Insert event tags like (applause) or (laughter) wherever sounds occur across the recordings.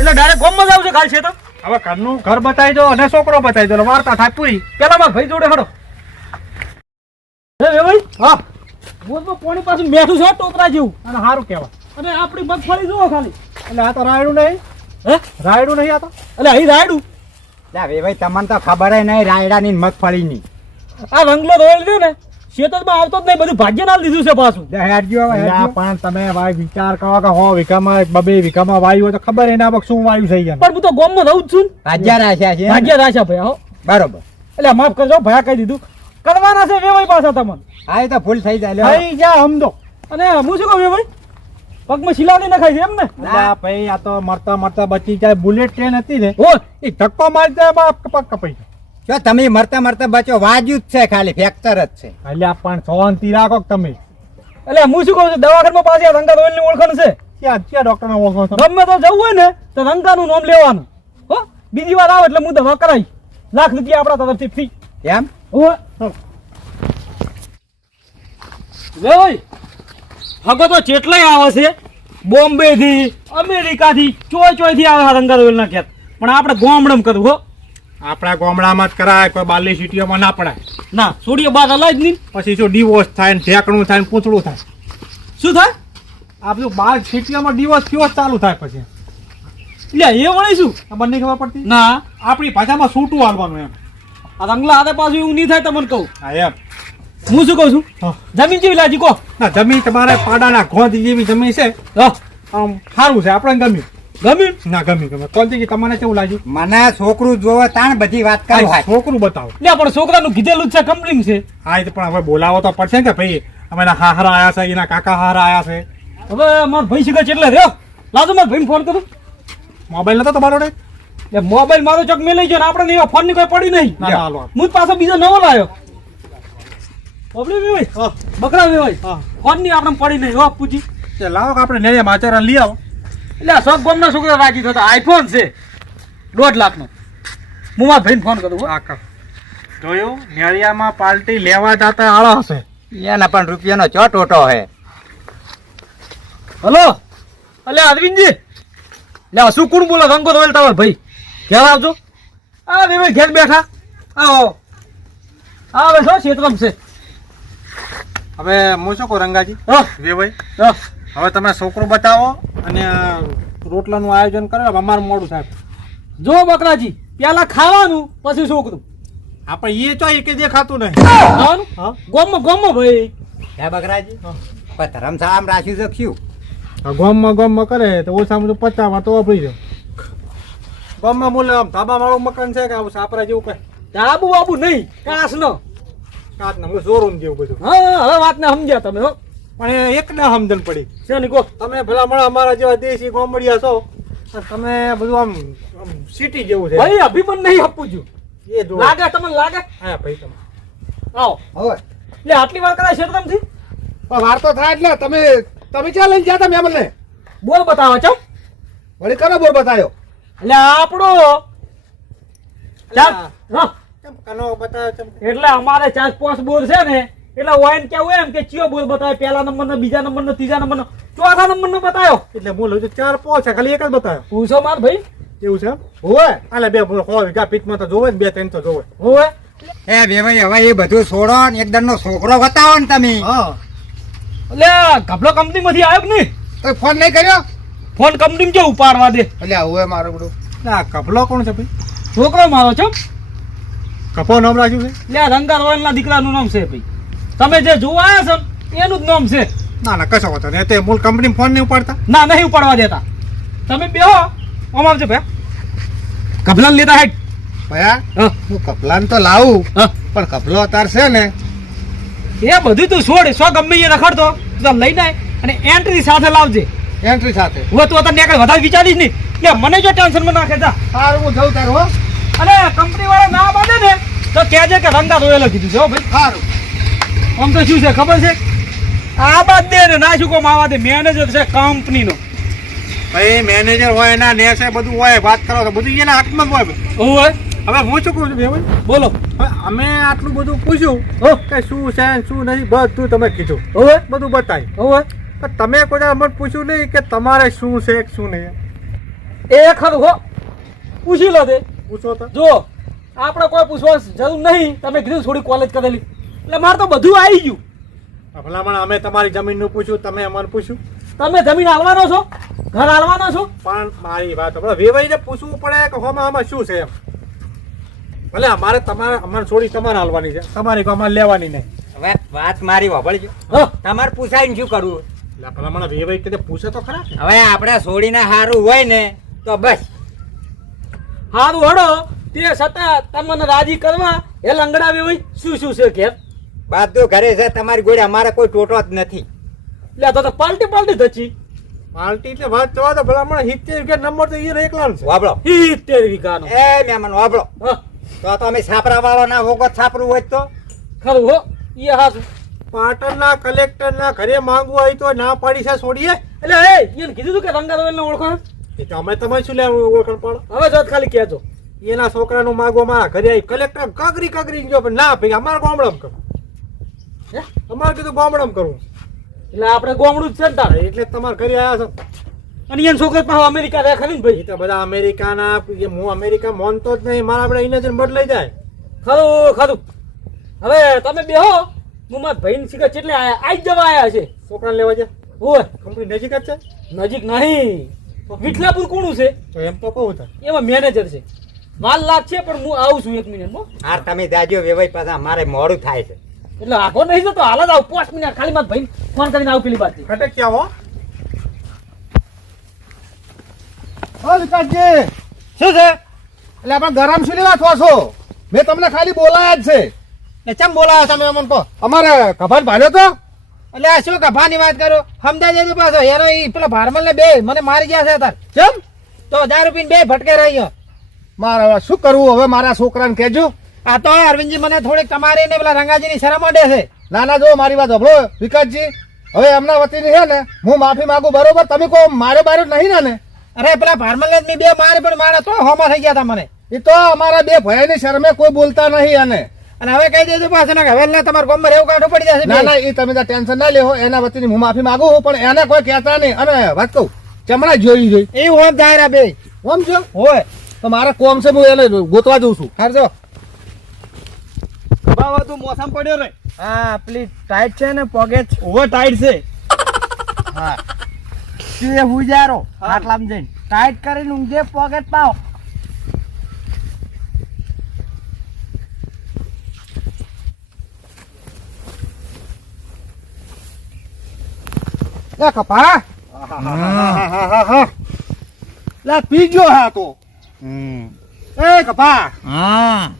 એટલે ડાયરેક્ટ ગોમ મજા આવશે ખાલી છે તો હવે ઘરનું ઘર બતાવી દો અને છોકરો બતાવી દો. વાર્તા થાય પૂરી. પેલા મારા ભાઈ જોડે હડો. હે ભાઈ હા. બોલમાં પાણી પાછું મેઠું છે ટોપરા જેવું? અને સારું કહેવાય. અને આપણી મગફળી જુઓ ખાલી. એટલે આ તો રાયડું નહીં. હે? રાયડું નહીં આ તો? એટલે અહીં રાયડું? ભાઈ તમને તો ખબર નહીં રાયડાની મગફળી મગફળીની. આ રંગલો રોયલ રહ્યો ને? શેતરમાં આવતો જ નહીં બધું ભાગ્ય ના લીધું છે પાછું. પણ તમે ભાઈ વિચાર કરો કે હો વિકામાં બબે વિકામાં વાયુ હોય તો ખબર એના પગ શું વાયુ થઈ જાય. પણ હું તો ગોમમાં રહું જ છું ભાગ્ય રાખ્યા છે. ભાગ્ય રાખ્યા ભાઈ હો. બરોબર. એટલે માફ કરજો ભાઈ કહી દીધું. કરવાના છે વેવાઈ પાછા તમને. હા એ તો ફૂલ થઈ જાય ભાઈ થઈ જા સમજો અને હું શું કહું વેવાઈ? પગમાં શિલાડી નખાય છે એમ ને? આ ભાઈ આ તો મરતા મરતા બચી જાય. બુલેટ ટ્રેન હતી ને. ઓ એ ધક્કો મારી જાય બાપ પગ કપાઈ જાય. જો તમે મરતા મરતા બચો વાજ્યું જ છે ખાલી ફેક્ચર જ છે. એટલે પણ શાંતિ રાખો તમે. એટલે હું શું કહું છું? દવાખાનામાં પાસે આ રંગા ની ઓળખાણ છે? ક્યાં ક્યાં ડોક્ટરને ઓળખો છો? ગમે તો જવું હોય ને તો રંગાનું નામ લેવાનું. હો? બીજી વાર આવે એટલે હું દવા કરાવી લાખ રૂપિયા આપણા તરફથી ફી એમ? હો? વેવાઈ હગો તો ચેટલાય આવે છે બોમ્બે થી અમેરિકા થી ચોય ચોયથી આવે રંગા રોયલ ના ખેત પણ આપણે ગોમડમ કરવું હો? આપણા ગામડામાં જ કરાય કોઈ બાલી સિટીઓમાં ના પડાય. ના સૂર્ય બાદ હલાય જ નહીં પછી શું ડિવોર્સ થાય ને ઢેકણું થાય ને પૂંછડું થાય. શું થાય? આ બધું બાર સિટીઓમાં ડિવોર્સ કેવો ચાલુ થાય પછી. એટલે એ વળી શું? બંને ખબર પડતી? ના. આપણી ભાષામાં સૂટું હાલવાનું એમ. આ રંગલા હાથે પાછું એવું નહીં થાય તમને કહું. હા એમ. હું શું કહું છું. જમીન જેવી લાજી કહો ના જમીન તમારે પાડાના ગોંધ જેવી જમીન છે. હા. આમ સારું છે આપણે ગમ્યું. ગમ્યું ના ગમ્યું ગમે. કોણ કે તમને કેવું લાગ્યું? મને છોકરું જોવે તાણ બધી વાત કરું છોકરું બતાવો. લે પણ છોકરાનું કીધેલું જ છે કંપની છે. હા એ તો પણ હવે બોલાવો તો પડશે ને કે ભાઈ અમે એના હાહરા આયા છે એના કાકા હારા આયા છે. હવે મારો ભાઈ શીખે છે એટલે રહ્યો લાજો મારા ભાઈને ફોન કરું. મોબાઈલ નતો તમારો રે? એ મોબાઈલ મારો ચોક મેં લઈ ગયો ને આપણે નહીં ફોનની કોઈ પડી નહીં. હું પાછો બીજો નવો લાવ્યો હા. બકરા હા. ફોનની આપણે પડી નહીં હો પૂછી. તે લાવો કે આપણે નેરિયા માચારા લઈ આવો. એટલે અશોક ગોમના છોકરા રાજી થતો. આઈફોન છે. દોઢ લાખનો. હું મારા ભાઈને ફોન કરું આકર જોયું? નેરિયામાં પાર્ટી લેવા જતા આળા હશે. એના પણ રૂપિયાનો ચો ટોટો હે. હલો? અલે અરવિંદજી. લે શું કોણ બોલો? રંગો રોયલ તમાર ભાઈ. ઘેર આવજો. આ રે ભાઈ ઘેર બેઠા. આવો. આ હવે શું ક્ષેત્રમ છે? હવે હું શું કહું રંગાજી? હા. વેભાઈ હા. હવે તમે છોકરો બતાવો અને રોટલાનું આયોજન કરો. અમારું મોડું સાહેબ. જો બકરાજી પેલા ખાવાનું પછી છોકરું. આપણે એ તો એ કે દેખાતું નહીં. હા. ગોમમાં ગોમમાં ભાઈ. હે બકરાજી? ધરમશાળા આમ રાખી શક્યું ગોમમાં ગોમમાં કરે તો ઓછામાં ઓછું પચાવવા તો વાપરી જાય ગોમમાં મૂલ્ય આમ ધાબા વાળું મકાન છે કે આવું સાપરા જેવું કઈ? ધાબુ બાબુ નહીં કાસ નો કાસ ને હું શોરૂમ જેવું બધું. હા હવે વાતને સમજ્યા તમે હો. પણ એ એક ના સમજણ પડી. છે ને કહો તમે ભલા મળે અમારા જેવા દેશી ગોમડિયા છો અને તમે બધું આમ સિટી જેવું છે. ભાઈ અભિમન નહીં આપવું છું. એ જો. લાગે તમને લાગે? હા ભાઈ તમે. આવો. હવે. એટલે આટલી વાર કરાય છે પણ વાર તો થાય એટલે તમે તમે ક્યાં લઈને ગયા તમે અમને બોલ બતાવો છો વળી કરો બોલ બતાવ્યો એટલે આપણો. ચાલ હા કનો બતાવ્યો એટલે અમારે ચાર પાંચ બોર છે ને એટલે વાઈન કેવું એમ કે ચિયો બોલ બતાવે પહેલા નંબર નો બીજા નંબર નો ત્રીજા નંબર નો ચોથા નંબર નો બતાવ્યો એટલે બોલો તો ચાર પાંચ છે ખાલી એક જ બતાવ્યો પૂછો માર ભાઈ? એવું છે એમ? હોવે. આલે બે હો વીઘા પીઠમાં તો જોવે બે ત્રણ તો જોવે. હોવે. એ વેવાઈ હવે એ બધું છોડો ને એકદમ નો છોકરો બતાવો ને તમે. હા. એટલે ગભલો કંપની માંથી આવ્યો કે નહીં? તો ફોન નહીં કર્યો? ફોન કંપની જો ઉપાડવા દે? એટલે હવે મારો બધું. ના કપલો કોણ છે ભાઈ? છોકરો મારો છો? કપો નામ રાખ્યું છે? એટલે આ રંગા દીકરાનું નામ છે ભાઈ. તમે જે જોવા આવ્યા છો એનું જ નામ છે. ના ના કશો વાંધો નહીં. તે મૂળ કંપની ફોન નહીં ઉપાડતા. ના નહીં ઉપાડવા દેતા. તમે બેહો આમ આવજો ભાઈ. કપલાન લેતા હેડ ભયા હું. કપલાન તો લાવું હા. પણ કપલો અતાર છે ને એ બધું તું છોડ સો ગમે એ રખડતો. તું લઈને અને એન્ટ્રી સાથે લાવજે. એન્ટ્રી સાથે. હું તું અત્યારે આગળ વધારે વિચારીશ નહીં. એટલે મને જો ટેન્શનમાં નાખે જા. સારું હું જઉં તારું હો. અને કંપની વાળા ના બાંધે ને તો કહેજે કે રંગા રોયેલો કીધું છે હો ભાઈ. સારું આમ તો શું છે ખબર છે? આ બાદ દે ને ના શું કોમ આવા દે મેનેજર છે કંપનીનો ભાઈ મેનેજર હોય એના નેસે બધું હોય વાત કરો તો બધું એના હાથમાં જ હોય. હું હોય? હવે હું શું કહું છું ભાઈ બોલો. અમે આટલું બધું પૂછ્યું હો. કે શું છે શું નહીં બધું તમે કીધું. હવે બધું બતાવ્યું હવે પણ તમે કોઈ અમને પૂછ્યું નહીં કે તમારે શું છે શું નહીં. એ ખરું હો. પૂછી લો તે. પૂછો તો. જો આપણે કોઈ પૂછવા જરૂર નહીં. તમે કીધું થોડી કોલેજ કરેલી. એટલે મારે તો બધું આવી ગયું. ભલામણ અમે તમારી જમીનનું પૂછ્યું તમે અમને પૂછ્યું. તમે જમીન હાલવાનો છો? ઘર હાલવાનો છો? પણ મારી વાત આપણે વેવાઈને પૂછવું પડે કે હોમાં આમાં શું છે એમ. ભલે અમારે તમારે અમારે છોડી તમારે હાલવાની છે તમારી અમારે લેવાની નહીં. હવે વાત મારી વાપરજો. હા. તમારે પૂછાઈને શું કરવું? એટલે ભલામણ વેવાઈ કીધે પૂછે તો ખરા હવે આપણે છોડીને સારું હોય ને તો બસ. હારું હડો. તે છતાં તમને રાજી કરવા એ લંગડાવી હોય શું શું છે કે બધું ઘરે છે તમારી ગોળી અમારે કોઈ ટોટો જ નથી. લે તો તો પાલટી પાલટી થચી પાલટી એટલે વાત જવા દો ભલામણ સિત્તેર રૂપિયા નંબર તો એ એકલા છે. વાપરો. સિત્તેર વીઘાનો. એ મહેમાન વાપરો. તો તો અમે છાપરા વાળો ના હોગો છાપરું હોય તો? ખરું હો એ હા પાટણના કલેક્ટરના ઘરે માંગવું હોય તો ના પાડી છે છોડીએ. એટલે એ એને કીધું તું કે રંગારોલ ને ઓળખો એ તો અમે તમે શું લેવા ઓળખણ પાડો? હવે જો ખાલી કહેજો. એના છોકરાનું માગવા મારા ઘરે આવી કલેક્ટર કાગરી કાગરી ગયો પણ ના ભાઈ અમારે ગામડામાં હે? અમારે કીધું ગામડામાં કરવું એટલે આપણે ગોમડું જ છે ને તારે. એટલે જ તમારે ઘરે આવ્યા છો. અને એમ છોકરો પાછો અમેરિકા રહે ખરી ને ભાઈ? તો બધા અમેરિકાના હું અમેરિકા માનતો જ નહીં. મારા આપણે એને જ બદલાઈ જાય. ખરું ખરું હવે તમે બેહો. હું મારા ભાઈ શીખર કેટલે આયા? આઈ જ જવા આવ્યા છે. છોકરાને લેવા જાય? ઓય. કંપની નજીક જ છે? નજીક નહીં. વિઠલાપુર કોણું છે? તો એમ તો કહું હતા એમાં મેનેજર છે. માલ લાગશે પણ હું આવું છું એક મિનિટમાં હાર તમે જાજો વેવાઈ પાછા મારે મોડું થાય છે. એટલે આખો નહીં જતો. હાલ જ આવું. પાંચ મિનિટ ખાલી મારા ભાઈ ફોન કરીને આવું પેલી બાજુ. ખટક ક્યાં હો? હા વિકાસજી. શું છે? એટલે આપણે ગરમ શું લેવા છો છો? મેં તમને ખાલી બોલાયા જ છે. ને ચમ બોલાયા તમે અમને કહો અમારે કભાન ભાડ્યો તો? એટલે આ શું કભાની વાત કરો? સમજાય જજો પાછો. એનો એ પેલા ભારમલ ને બે મને મારી ગયા છે તાર કેમ? તો હજાર રૂપિયા બે ભટકે રહ્યો. મારે શું કરવું? હવે મારા છોકરાને કહેજો. આ તો અરવિંદજી મને થોડીક તમારી ને પેલા રંગાજીની શરમ અડે છે. ના ના જો મારી વાત સાંભળો વિકાસજી. હવે એમના વતીની છે ને હું માફી માંગુ બરોબર? તમે કહો મારે બારે નહીં ને અરે પેલા ભારમલની બે મારે પણ મારા તો હોમાં થઈ ગયા હતા મને. એ તો અમારા બે ભયાની શરમે કોઈ બોલતા નહીં અને અને હવે કહી દેજો પાછો ને હવે ના તમારા ગામમાં એવું કાઢવું પડી જશે ના ના એ તમે ટેન્શન ના લેવો એના વતી હું માફી માંગુ છું પણ એને કોઈ કહેતા નહીં. અને વાત કહું ચમડા જોઈ જોઈ. એ હોમ થાય રા બે. ઓમ છો હોય. તો મારે કોમ છે હું એને ગોતવા જઉં છું. ખર્ચો બાબા તું મોસમ પડ્યો રે હા પેલી ટાઈટ છે ને પોકેટ ઓવર ટાઈટ છે. હા. તું એ હુજારો આટલામ જઈને. ટાઈટ કરીને ઊંઘે પોકેટ પાવ. લે કપા લે પીજો હા તો. હમ. એ કપા હા.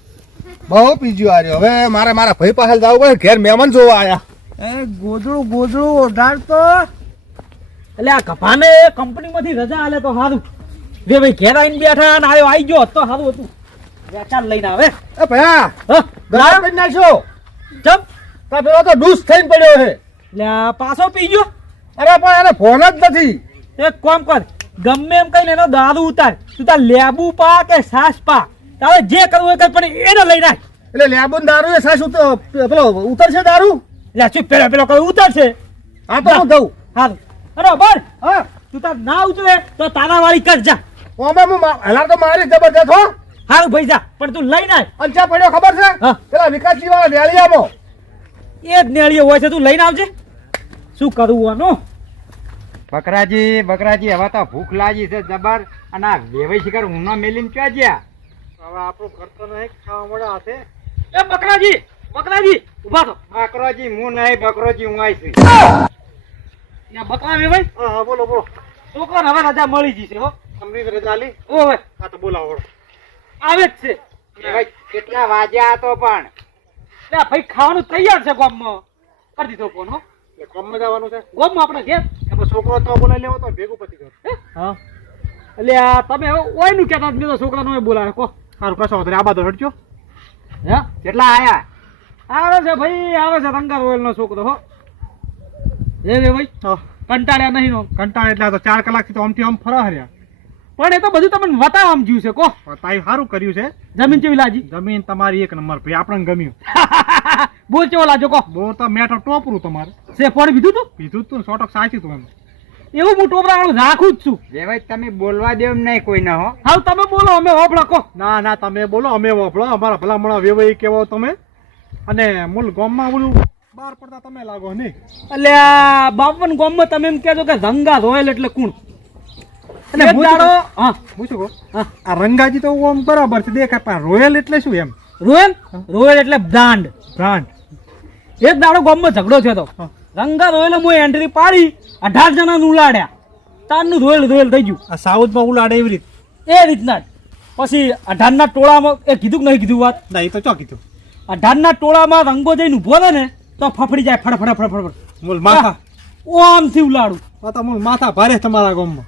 બહુ પીજો આ રહ્યો. હવે મારે મારા ભાઈ પાસે જવું પડે ઘેર મહેમાન જોવા આયા. એ ગોદડું ગોદડું ઓઢાડતો એટલે આ કપાને કંપનીમાંથી રજા આલે તો સારું જે ભાઈ ઘેર આવીને બેઠા અને આયો આવી ગયો હોત તો સારું હતું. વેચાણ લઈને આવે. એ ભયા ગાળ પડી નાખ્યો ચમ? તા પેલો તો ડૂસ થઈને પડ્યો છે. એટલે આ પાછો પી ગયો અરે પણ એને ફોન જ નથી. એક કોમ કર ગમે એમ કહીને એનો દારૂ ઉતાર. તું તાર લેબુ પા કે સાસ પા? તારે જે કરવું એ કર પણ એને લઈ નાખ. એટલે લેબુન દારૂ એ સાસુ તો પેલો ઉતરશે દારૂ? એટલે શું પેલો પેલો કઈ ઉતરશે? આ તો હું દઉં હા અરે બર હા. તું તાર ના ઉતરે તો તારા વાળી કર જા. ઓમે હું હલાર તો મારી જબરજસ્ત હો. હારું ભાઈ જા. પણ તું લઈ નાખ. અંચા પડ્યો ખબર છે? હા. પેલા વિકાસજી વાળા રેલિયામાં એ જ નેળિયો હોય છે તું લઈને આવજે. શું કરવું આનું? બકરાજી બકરાજી હવે તો ભૂખ લાગી છે જબર અને આ વેવાઈ શિકાર ઊંઘનો મેલીને ક્યાં ગયા હવે આપણું કરતો નહીં ખાવા મળે હાથે એ બકરાજી બકરાજી ઊભા થો. બકરોજી હું નહીં બકરોજી હું આવીશ ત્યાં બકરા વે ભાઈ હા હા બોલો બોલો. છોકરો હવે રજા મળી જશે હો. અમરીત રજાલી ઓવે હા તો બોલાવો બોલો. આવે જ છે. ભાઈ કેટલા વાગ્યા તો પણ? લે ભાઈ ખાવાનું તૈયાર છે ગામમાં. કરી દીધો ફોન હો. કોમમાં જવાનું છે? ગામમાં આપણે ઘેર. છોકરો તો બોલાવી લેવો તો ભેગું પતી ગયો હા? એટલે તમે ઓયનું કહેતા મેં તો છોકરાનો બોલાવે કો સારું કશો વાંધો. આ બાજુ હટજો. હે? કેટલા આયા? આવે છે ભાઈ આવે છે. રંગાર ઓઇલ નો છોકરો હો. એ રે ભાઈ? હા. કંટાળ્યા નહીં નો કંટાળ એટલે તો ચાર કલાકથી તો આમથી આમ ફરા હર્યા. પણ એ તો બધું તમને વતાવવામાં જ્યું છે કો. તાઈ સારું કર્યું છે. જમીન કેવી લાજી જમીન તમારી એક નંબર ભાઈ આપણને ગમ્યું. (laughs) બોલ કેવો લાજો કો? બહુ તો મેટર ટોપરું તમારે. સે ફોન પીધું તું? પીધું તું સો સાચી સાચું તું એમ. એવું હું ટોપરાવાળું રાખું જ છું. વેવાઈ તમે બોલવા દેવ નહીં કોઈ ના હો. હાલ તમે બોલો અમે હોભળો કહો ના ના તમે બોલો અમે વાપરો અમારા ભલામણા વેવાઈ કેવો તમે. અને મૂળ ગામમાં ઓલું બહાર પડતા તમે લાગો નહીં? એટલે આ બાવન ગામમાં તમે એમ કહેજો કે રંગા ધોયેલ એટલે કુણ? એટલે એક હું દાડો હા. હું શું કહું હા. આ રંગાજી તો આમ બરાબર છે દેખાય પણ રોયલ એટલે શું એમ? રોયલ? રોયલ એટલે બ્રાન્ડ. બ્રાન્ડ. એક દાડો ગામમાં ઝઘડો થયો હતો રંગા રોયલ હું એન્ટ્રી પાડી અઢાર જણાને ઉલાડ્યા. તારનું ધોયેલ ધોયેલ થઈ ગયું. આ સાઉથમાં ઉલાડે એવી રીત? એ રીતના જ. પછી અઢારના ટોળામાં એ કીધું કે નહીં કીધું વાત? ના એ તો ચો કીધું? અઢારના ટોળામાં રંગો જઈને ઊભો રહે ને તો ફફડી જાય ફડફડ ફડફડ બોલ માથા. ઓ આમથી ઉલાડું. આ તો મૂળ માથા ભારે તમારા ગામમાં.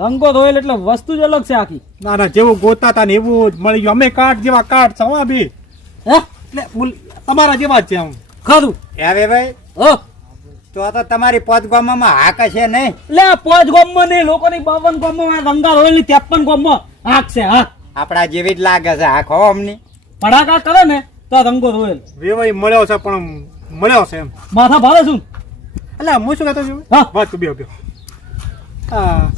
રંગો ધોયેલ એટલે વસ્તુ જ અલગ છે આખી. ના ના જેવું ગોતા હતા ને એવું જ મળી ગયું. અમે કાઠ જેવા કાઠ છો હા બી. હે? એટલે તમારા જેવા જ છે આમ. ખરું અરે ભાઈ. હો. તો આ તો તમારી પોચ ગામમાં હાક છે નહીં. એટલે આ પાંચ ગામમાં નહીં લોકોની બાવન ગામમાં ગંગા રોયલની ત્રેપન ગામમાં હાક છે હાક આપણા જેવી જ લાગે છે હાક હો અમની. પડાકા કરે ને તો રંગો રોયલ વેવાઈ મળ્યો છે પણ મળ્યો છે એમ. માથા ભારે શું એટલે હું શું કહેતો છું? હા. વાત તું બે બે. હા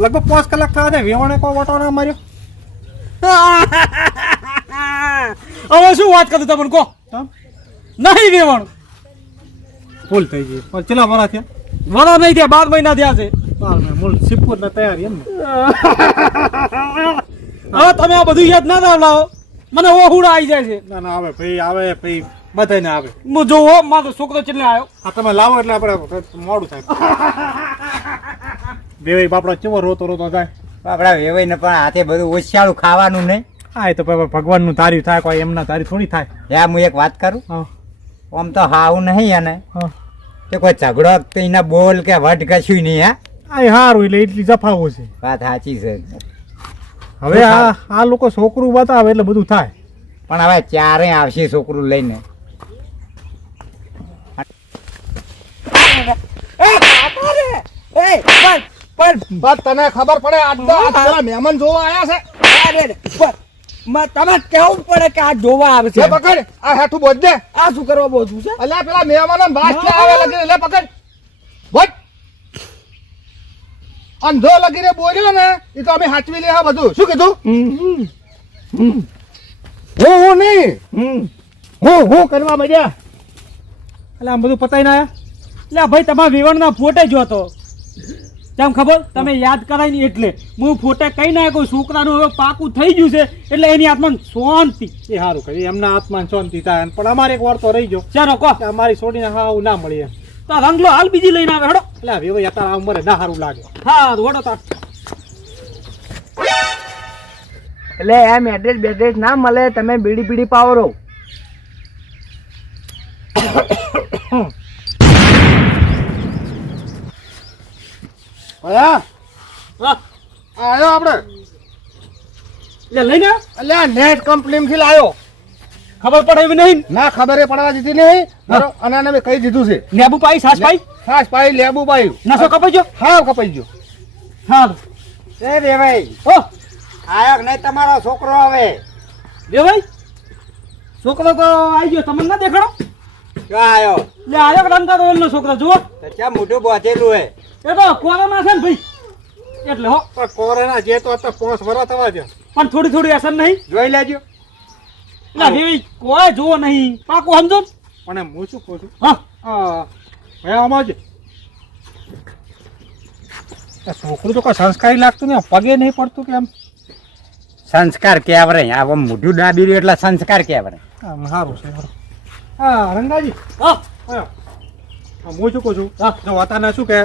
લગભગ પાંચ કલાક થયા છે વેવાણે કોઈ વટો ના માર્યો. (laughs) હવે શું વાત કરું તમને કહો નહીં વેવાણું. ભૂલ થઈ ગઈ. પણ ચેલા વરા થયા? વરા નહીં થયા બાર મહિના થયા છે. બાર મૂળ સિપોર ના તૈયારી એમ ને. હવે તમે આ બધું યાદ ના ના લાવો. મને ઓહુડા આવી જાય છે. ના ના આવે ભાઈ આવે ભાઈ બધાને આવે. હું જોવો મારો છોકરો ચેટલે આવ્યો? આ તમે લાવો એટલે આપણે મોડું થાય. વેવાઈ બાપડો ચેવો રોતો રોતો થાય. બાપડા વેવાઈ ને પણ હાથે બધું ઓછાળું ખાવાનું નહીં. હા એ તો ભાઈ ભગવાનનું તાર્યું થાય કોઈ એમના તારી થોડી થાય. યા હું એક વાત કરું? હા. આમ તો હાવ નહીં અને. કે કોઈ ઝઘડો તો એના બોલ કે વટ કશું નહીં હા? આ સારું એટલે એટલી જફાવો છે. વાત સાચી છે. હવે આ આ લોકો છોકરું બતાવે એટલે બધું થાય. પણ હવે ચારે આવશે છોકરું લઈને? બસ તને ખબર પડે તો પેલા મહેમાન જોવા આવ્યા છે. તમે કેવું પડે કે આ જોવા આવે છે. પકડ. આ હેઠું બોજ દે. આ શું કરવા બોલવું છે? અલ્યા પેલા મહેમાનો બાસ કે આવે લગી લે પકડ. બોજ. અંધો લગી રે બોલ્યો ને એ તો અમે હાચવી લે બધું. શું કીધું? હું હું નહીં. હું હું કરવા માંડ્યા? એટલે આમ બધું પતાઈ ના એટલે ભાઈ તમારા વિવણના ફોટે જો તેમ ખબર? તમે યાદ કરાય ને એટલે. હું ફોટે કઈ નાખ્યો છોકરાનું હવે પાકું થઈ ગયું છે. એટલે એની આત્મા શાંતિ. એ સારું કરી એમના આત્માન શાંતિ થાય. પણ અમારે એક વાર તો રહી ગયો. ચાલો કહો. અમારી છોડીને હા આવું ના મળીએ એમ. તો રંગલો હાલ બીજી લઈને આવે હડો. એટલે હવે વેવાઈ અત્યારે આ ઉંમરે ના સારું લાગે. હા વડો તાર. એટલે એમ એડ્રેસ બેડ્રેસ ના મળે તમે બીડી બીડી પાવરો. હા. આયો આપણે એટલે લઈને અલ્યા નેટ કંપનીમાંથી લાયો. ખબર પડે એવી નહીં? ના ખબર પડવા દીધી નહીં. મારો અને મેં કહી દીધું છે. લેબુ પાઈ સાસ પાઈ સાસ પાઈ લેબુ પાઈ નસો કપાઈ ગયો? હા કપાઈ ગયો. હા. એ વેવાઈ ઓ. આયો કે નહીં? તમારો છોકરો હવે બે ભાઈ છોકરો તો આવી ગયો. તમને ના દેખાડો? ક્યાં આયો? લે આયો રંગા રોયલ નો છોકરો જુઓ. ત્યાં ક્યાં મોઢું બોધેલું હે? એ તો કોરોના છે ને ભાઈ. એટલે હો. પણ કોરોના જે તો તો પોસ વરા થવા છે પણ થોડી થોડી અસર નહીં. જોઈ લેજો. ના ભાઈ કોઈ જુઓ નહીં. પાકું સમજો. પણ હું શું કહું છું? હા. ભાઈ આમાં જ. છોકરું તો કોઈ સંસ્કારી લાગતું નહીં પગે નહીં પડતું કે એમ? સંસ્કાર કેવરે આ મોઢું ડાબી રહ્યું એટલે સંસ્કાર આમ સારું છે હા રંગાજી. હા. હા. શું કહું છું? જો અત્યારના શું કે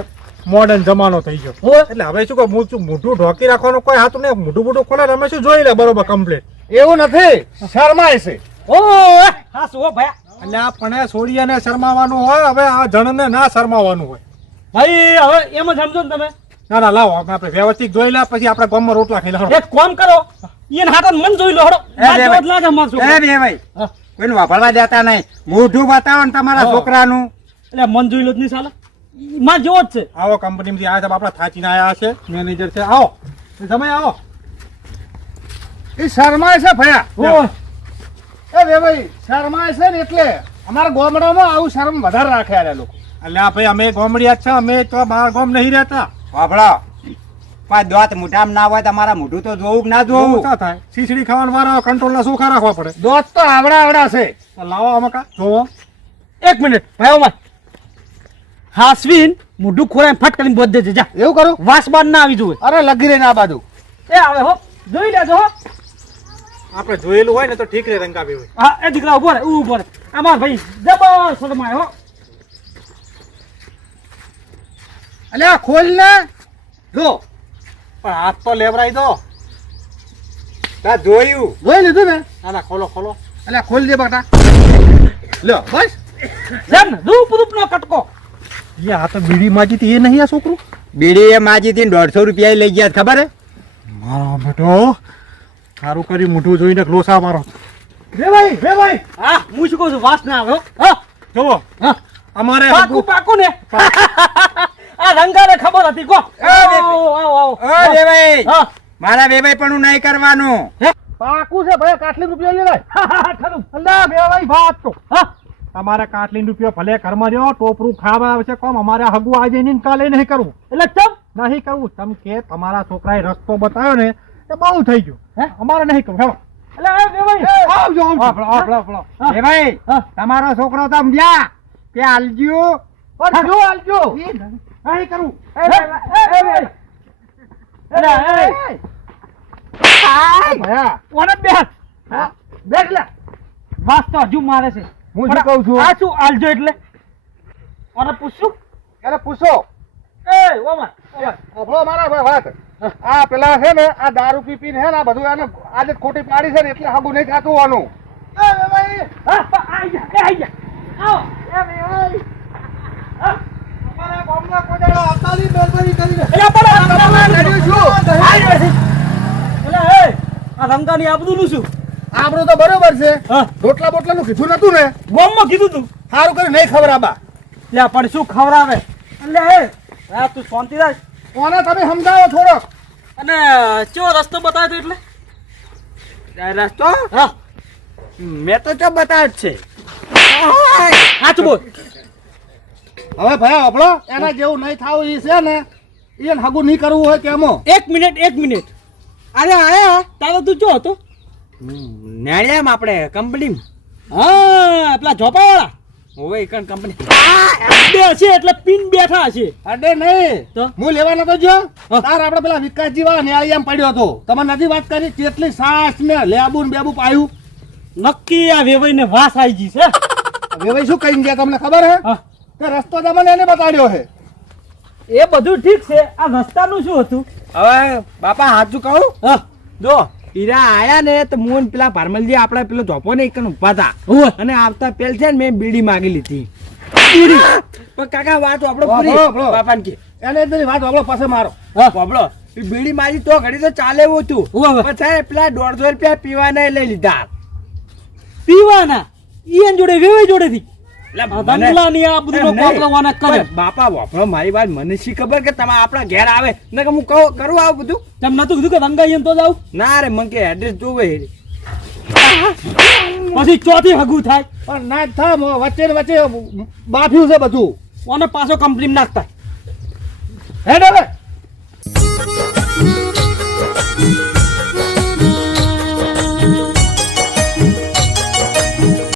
મોડર્ન જમાનો થઈ ગયો. એટલે હવે શું કહું હું શું મોઢું ઢોકી રાખવાનું કોઈ હાથું નહીં મોઢું મોઢું ખોલે અમે શું જોઈ લે બરોબર કમ્પ્લીટ એવું નથી શરમાય છે. ઓ હા શું ભાઈ? એટલે આ પણ સોડિયાને શરમાવાનું હોય હવે આ જણને ના શરમાવાનું હોય. ભાઈ હવે એમ જ સમજો ને તમે. ના ના લાવો આપણે વ્યવસ્થિત જોઈ લે પછી આપણે ગામમાં રોટલા ખાઈ લે એક કામ કરો એને હાથ મન જોઈ લો હડો. લાગે એ ભાઈ. કોઈને વાપરવા દેતા નહીં. મોઢું બતાવો ને તમારા છોકરાનું. એટલે મન જોઈ લો જ નહીં સાલા. માં જેવો જ છે. આવો કંપનીમાંથી આવ્યા છે આપણા થાચીને આવ્યા છે મેનેજર છે. આવો. તમે આવો. એ શરમાય છે ભયા. એ બે ભાઈ શર્માય છે ને એટલે. અમારા ગામડામાં આવું શરમ વધારે રાખે આ લોકો. અલ્યા ભાઈ અમે ગોમડિયા છે. અમે તો બહાર ગોમ નહીં રહેતા. વાપડો કોઈ દોત મોઢામાં ના હોય તમારા મોઢું તો જોવું ના જોવું? થાય. ખીચડી ખાવાનું વાળા કંટ્રોલ ના સુખા રાખવા પડે. દોત તો આવડા આવડા છે. તો લાવો આમાં કા જોવો. એક મિનિટ. ભાઈ ઓમર હાસવીન મોઢું ખોરાય ફટ કરીને બોધ દેજે જા. એવું કરું? વાસ બાર ના આવી જોવે અરે લગી રહીને આ બાજુ. એ આવે હો. જોઈ લેજો હો. આપણે જોયેલું હોય ને તો ઠીક રે રંગાવી હોય. હા એ દીકરા ઊભો રે ઊભો રે અમાર ભાઈ જબર શરમાય હો. અલ્યા ખોલ ને. જો. પણ હાથ તો લેવરાઈ દો. ના જોયું. જોઈ લીધું ને? ના ના ખોલો ખોલો. એટલે ખોલી દે બટા. લ્યો બસ. જેમ ને ધૂપ ધૂપ નો કટકો. એ આ તો બીડી માજી હતી એ નહીં આ છોકરું? બીડી એ માજી થી દોઢસો રૂપિયા લઈ ગયા ખબર હે? મારો બેટો સારું કરી મોઢું જોઈને લોસા મારો. રે ભાઈ રે ભાઈ. હા હું શું કહું છું? વાસ ના આવે હા. જોવો હા. અમારે પાકું પાકું ને. આ રંગાને ખબર હતી કો. આવો આવો હા. મારા બેબાઈ પણ નહીં કરવાનું. પાકું છે ભાઈ કાટલી રૂપિયા લેવાય. ખરું અલ્લા બે ભાઈ વાત તો. હા. તમારે કાટલી રૂપિયો ભલે ઘરમાં રહ્યો ટોપરું ખાવા આવે છે કોમ અમારે હગું આજે નહીં કાલે નહીં કરવું એટલે ચમ? નહીં કરવું તમ કે તમારા છોકરાએ રસ્તો બતાવ્યો ને એ બહુ થઈ ગયું. હે? અમારે નહીં કરવું. હેલો બે ભાઈ. તમારો છોકરો તો સમજ્યા કે આલજો પણ જો આલજો એ એ એ વાસ તો હજુ મારે છે. હું શું કહું છું? આ શું આલજો એટલે? ઓને પૂછશું એને પૂછો. એ મારા વાત. આ પેલા છે ને આ દારૂ પી પીને છે ને આ બધું એને આજે ખોટી પાડી છે ને એટલે હાગું નહીં ખાતું આનું. હા પા- આઈ જા આઈ જા. આવો. એ ભાઈ હા અમારા ગામના કોદાળો આપતાની મહેરબાની કરીને એટલે પણ આ તમારે શું? આપણું તો બરોબર છે. હા. રોટલા બોટલાનું કીધું નતું ને? ગોમમાં કીધું તું? સારું કર્યું નહીં ખબર આબા લે પણ શું ખવડાવે? એટલે એ હા તું શાંતિ રાખ. કોને તમે સમજાવો થોડોક? અને ચો રસ્તો બતાવ્યો એટલે? રસ્તો? હા. મેં તો ચો બતાવ છે. સાચું બોલ. હવે ભાઈ આપણો? એના જેવું નહીં થાવું એ છે ને એને હાગું નહીં કરવું હોય કેમો? એક મિનિટ એક મિનિટ. અરે આયા તારો તું જો હતો. નાળિયામ આપણે કંપની હા પેલા ઝોપાવાળા. હોવે એકણ કંપની. અડે છે એટલે પીન બેઠા છે અડે નહીં. તો? હું લેવા નતો જો હા. તાર આપણે પેલા વિકાસજી વાળા ન્યાળીયામ પડ્યો હતો. તમે નથી વાત કરી કેટલી સાસ ને લેબુ ને બેબુ પાયું? નક્કી આ વેવાઈ ને વાસ આવી ગઈ છે. હવે શું કહી ગયા તમને ખબર હે. કે રસ્તો તમને એને બતાડ્યો છે. એ બધું ઠીક છે. આ રસ્તાનું શું હતું? હવે બાપા સાચું કહું? હા. જો હીરા આયા ને તો મોન પેલા ભારમલજી આપડા પેલો ઝોપો ને એક ઊભા હતા. અને આવતા પેલ છે ને મેં બીડી માગી લીધી. પણ કાકા વાત આપડે પૂરી બાપા કે એને એક વાત આપણો પાસે મારો. ઈ બીડી મારી તો ઘડી તો ચાલે એવું હતું. હોવે. પણ છે ને પેલા દોઢસો રૂપિયા પીવાના લઈ લીધા. પીવાના? ઈયન જોડે વેવાઈ જોડે બાપા વાપરો મારી વાત મને શી ખબર કે તમે આપણા ઘેર આવે? ને કે હું કહું કરું આવું બધું? તેમ નતું કીધું કે રંગાઈ તો જાવ ના રે મને કે એડ્રેસ જોવે પછી ચોથી હગું થાય. પણ ના થાય વચ્ચે વચ્ચે બાફ્યું છે બધું. અને પાછો કંપની નાખતા. હે હવે.